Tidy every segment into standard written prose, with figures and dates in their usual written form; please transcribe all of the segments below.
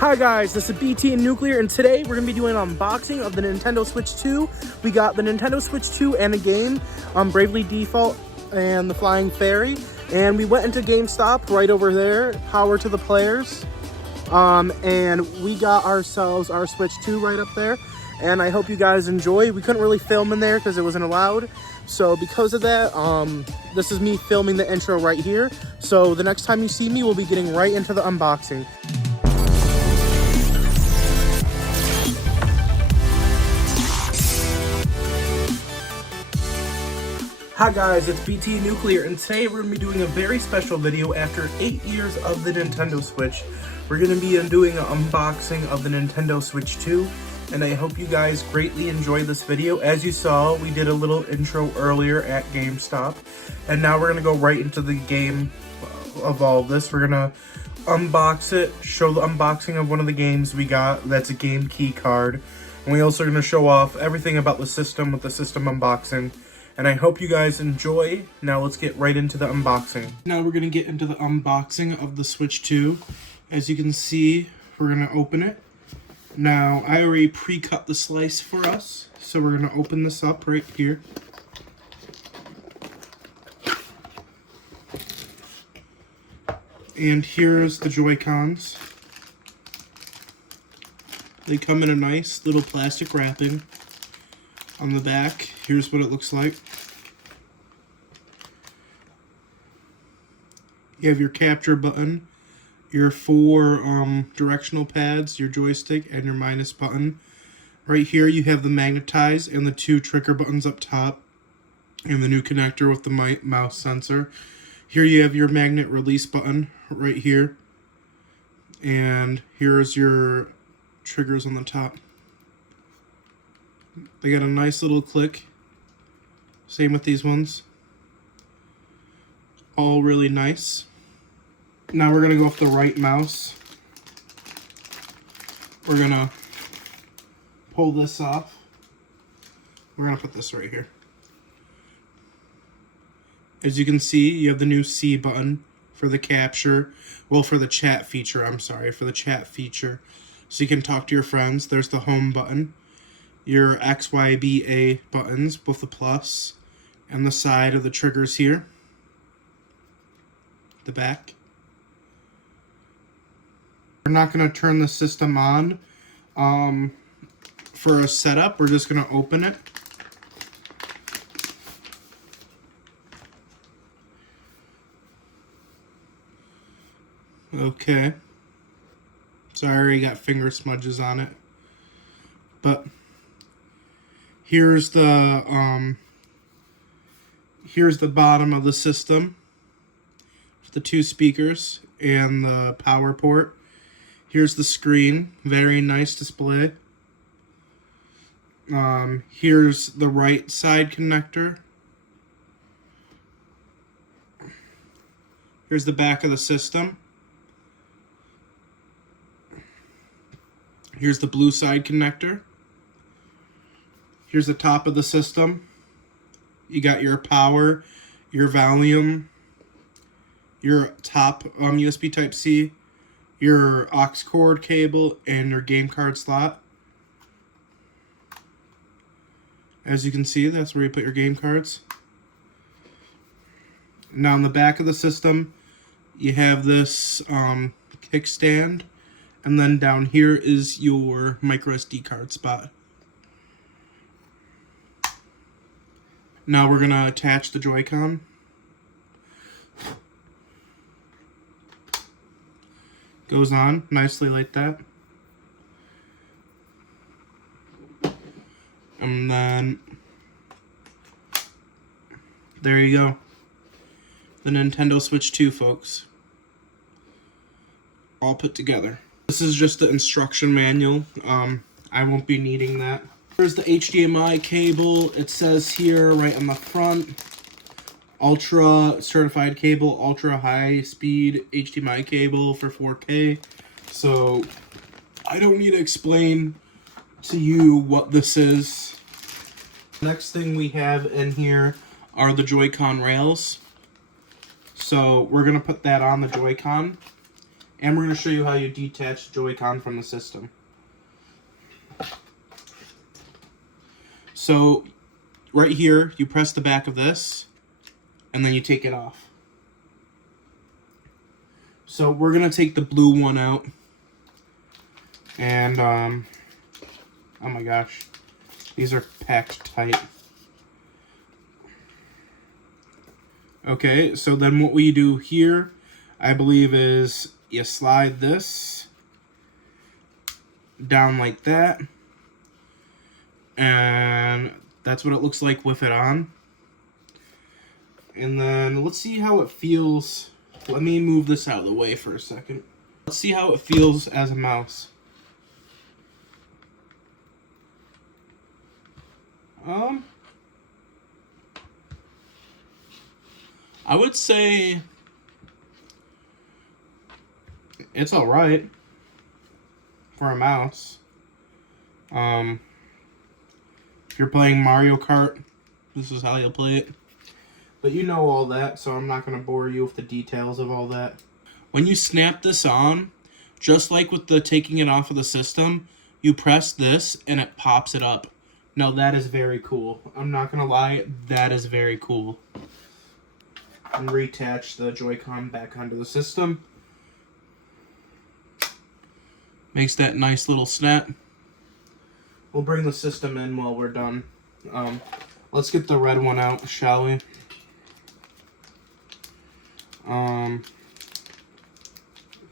Hi guys, this is BT and Nuclear, and today we're going to be doing an unboxing of the Nintendo Switch 2. We got the Nintendo Switch 2 and a game, Bravely Default and the Flying Fairy. And we went into GameStop right over there, power to the players. And we got ourselves our Switch 2 right up there. And I hope you guys enjoy. We couldn't really film in there because it wasn't allowed. So because of that, this is me filming the intro right here. So the next time you see me, we'll be getting right into the unboxing. Hi guys, it's BT Nuclear, and today we're going to be doing a very special video after 8 years of the Nintendo Switch. We're going to be doing an unboxing of the Nintendo Switch 2, and I hope you guys greatly enjoy this video. As you saw, we did a little intro earlier at GameStop, and now we're going to go right into the game of all of this. We're going to unbox it, show the unboxing of one of the games we got. That's a game key card. And we also are going to show off everything about the system with the system unboxing. And I hope you guys enjoy. Now let's get right into the unboxing. Now we're going to get into the unboxing of the Switch 2. As you can see, we're going to open it. Now, I already pre-cut the slice for us. So we're going to open this up right here. And here's the Joy-Cons. They come in a nice little plastic wrapping. On the back, here's what it looks like. You have your capture button, your 4 directional pads, your joystick, and your minus button. Right here you have the magnetize and the 2 trigger buttons up top, and the new connector with the mouse sensor. Here you have your magnet release button right here, and here's your triggers on the top. They got a nice little click. Same with these ones. All really nice. Now we're going to go with the right mouse. We're going to pull this off. We're going to put this right here. As you can see, you have the new C button for the capture. Well, for the chat feature, I'm sorry. For the chat feature. So you can talk to your friends. There's the home button. Your X, Y, B, A buttons, both the plus and the side of the triggers here. The back. We're not going to turn the system on for a setup. We're just going to open it. Okay. Sorry, I got finger smudges on it. But here's the bottom of the system, the 2 speakers and the power port. Here's the screen, very nice display. Here's the right side connector. Here's the back of the system. Here's the blue side connector. Here's the top of the system. You got your power, your volume, your top USB Type-C, your aux cord cable, and your game card slot. As you can see, that's where you put your game cards. Now on the back of the system, you have this kickstand, and then down here is your micro SD card spot. Now we're going to attach the Joy-Con. Goes on nicely like that. And then there you go. The Nintendo Switch 2, folks. All put together. This is just the instruction manual. I won't be needing that. Here's the HDMI cable. It says here right on the front, Ultra certified cable, ultra high speed HDMI cable for 4K. So I don't need to explain to you what this is. Next thing we have in here are the Joy-Con rails. So we're going to put that on the Joy-Con. And we're going to show you how you detach Joy-Con from the system. So, right here, you press the back of this, and then you take it off. So, we're going to take the blue one out. And, oh my gosh. These are packed tight. Okay, so then what we do here, I believe, is you slide this down like that. And that's what it looks like with it on. And then let's see how it feels. Let me move this out of the way for a second. Let's see how it feels as a mouse. I would say it's alright for a mouse. If you're playing Mario Kart, this is how you'll play it. But you know all that, so I'm not going to bore you with the details of all that. When you snap this on, just like with the taking it off of the system, you press this and it pops it up. Now that is very cool. I'm not going to lie, that is very cool. And reattach the Joy-Con back onto the system. Makes that nice little snap. We'll bring the system in while we're done. Let's get the red one out, shall we? Come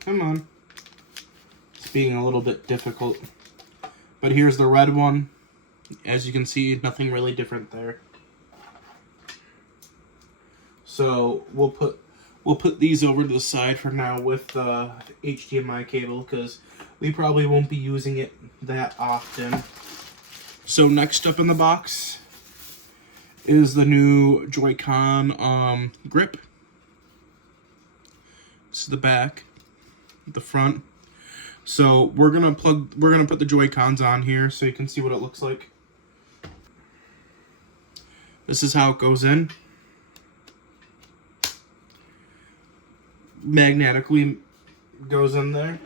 on. It's being a little bit difficult. But here's the red one. As you can see, nothing really different there. So we'll put these over to the side for now with the HDMI cable, because we probably won't be using it that often. So next up in the box is the new Joy-Con grip. This is the back, the front. So we're gonna put the Joy-Cons on here so you can see what it looks like. This is how it goes in. Magnetically goes in there.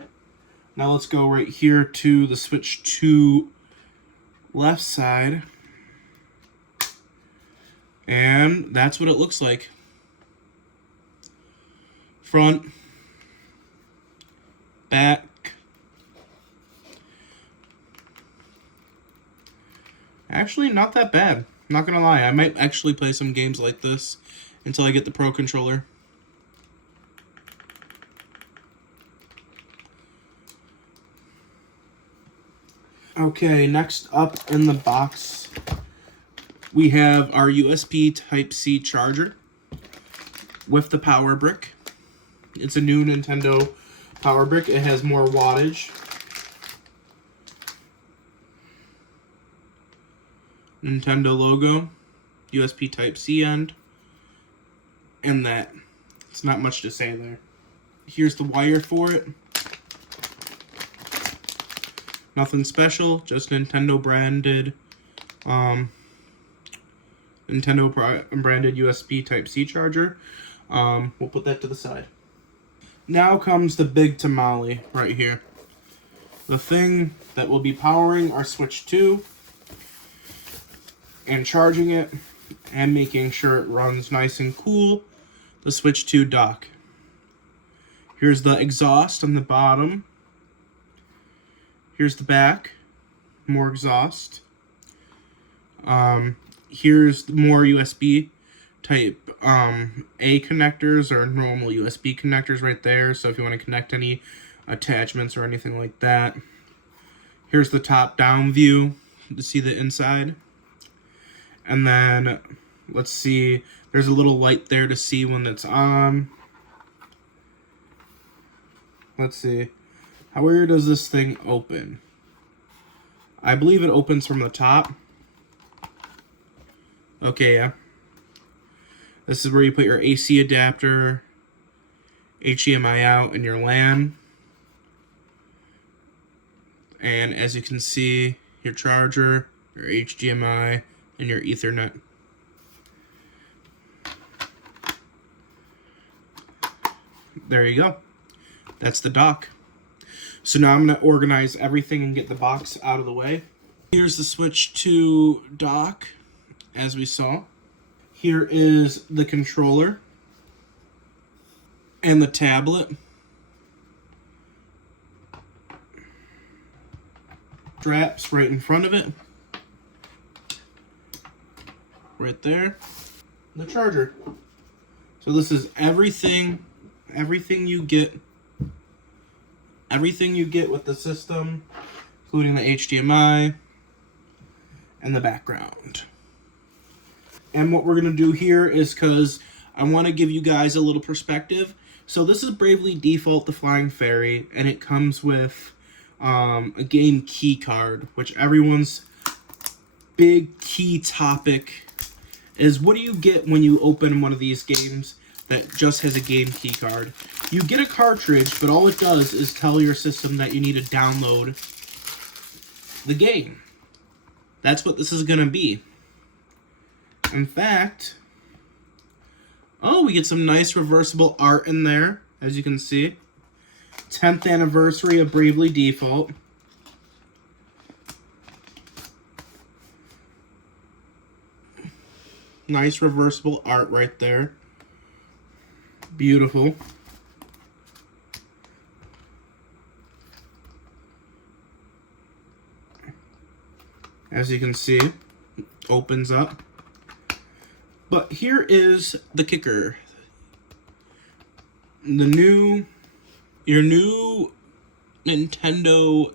Now let's go right here to the Switch 2 left side. And that's what it looks like. Front, back. Actually, not that bad. Not gonna lie, I might actually play some games like this until I get the Pro Controller. Okay, next up in the box, we have our USB Type-C charger with the power brick. It's a new Nintendo power brick. It has more wattage. Nintendo logo, USB Type-C end, and that. It's not much to say there. Here's the wire for it. Nothing special, just Nintendo branded branded USB Type-C charger. We'll put that to the side. Now comes the big tamale right here. The thing that will be powering our Switch 2 and charging it and making sure it runs nice and cool, the Switch 2 dock. Here's the exhaust on the bottom. Here's the back, more exhaust. Here's more USB type A connectors or normal USB connectors right there. So if you want to connect any attachments or anything like that. Here's the top down view to see the inside. And then let's see, there's a little light there to see when it's on. Let's see. How does this thing open? I believe it opens from the top. Okay, yeah. This is where you put your AC adapter, HDMI out, and your LAN. And as you can see, your charger, your HDMI, and your Ethernet. There you go. That's the dock. So now I'm going to organize everything and get the box out of the way. Here's the Switch 2 dock, as we saw. Here is the controller and the tablet. Straps right in front of it. Right there. The charger. So this is everything you get. Everything you get with the system, including the HDMI and the background. And what we're going to do here is, because I want to give you guys a little perspective. So this is Bravely Default, the Flying Fairy, and it comes with a game key card, which everyone's big key topic is, what do you get when you open one of these games that just has a game key card? You get a cartridge, but all it does is tell your system that you need to download the game. That's what this is going to be. In fact, oh, we get some nice reversible art in there, as you can see. 10th anniversary of Bravely Default. Nice reversible art right there. Beautiful. As you can see, it opens up. But here is the kicker. Your new Nintendo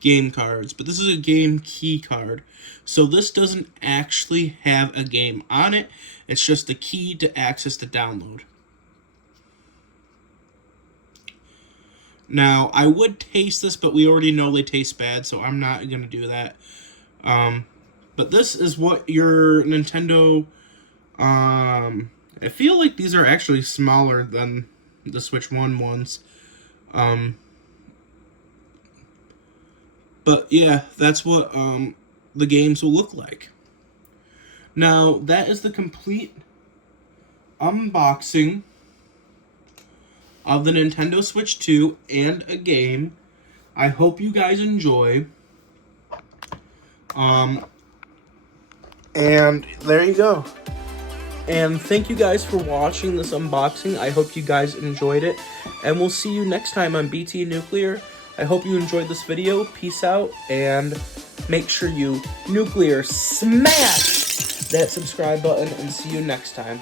game cards, but this is a game key card. So this doesn't actually have a game on it. It's just the key to access the download. Now, I would taste this, but we already know they taste bad, so I'm not going to do that. But this is what your Nintendo... I feel like these are actually smaller than the Switch 1 ones. But yeah, that's what the games will look like. Now, that is the complete unboxing of the Nintendo Switch 2 and a game. I hope you guys enjoy. And there you go. And thank you guys for watching this unboxing. I hope you guys enjoyed it. And we'll see you next time on BT Nuclear. I hope you enjoyed this video. Peace out. And make sure you nuclear smash that subscribe button. And see you next time.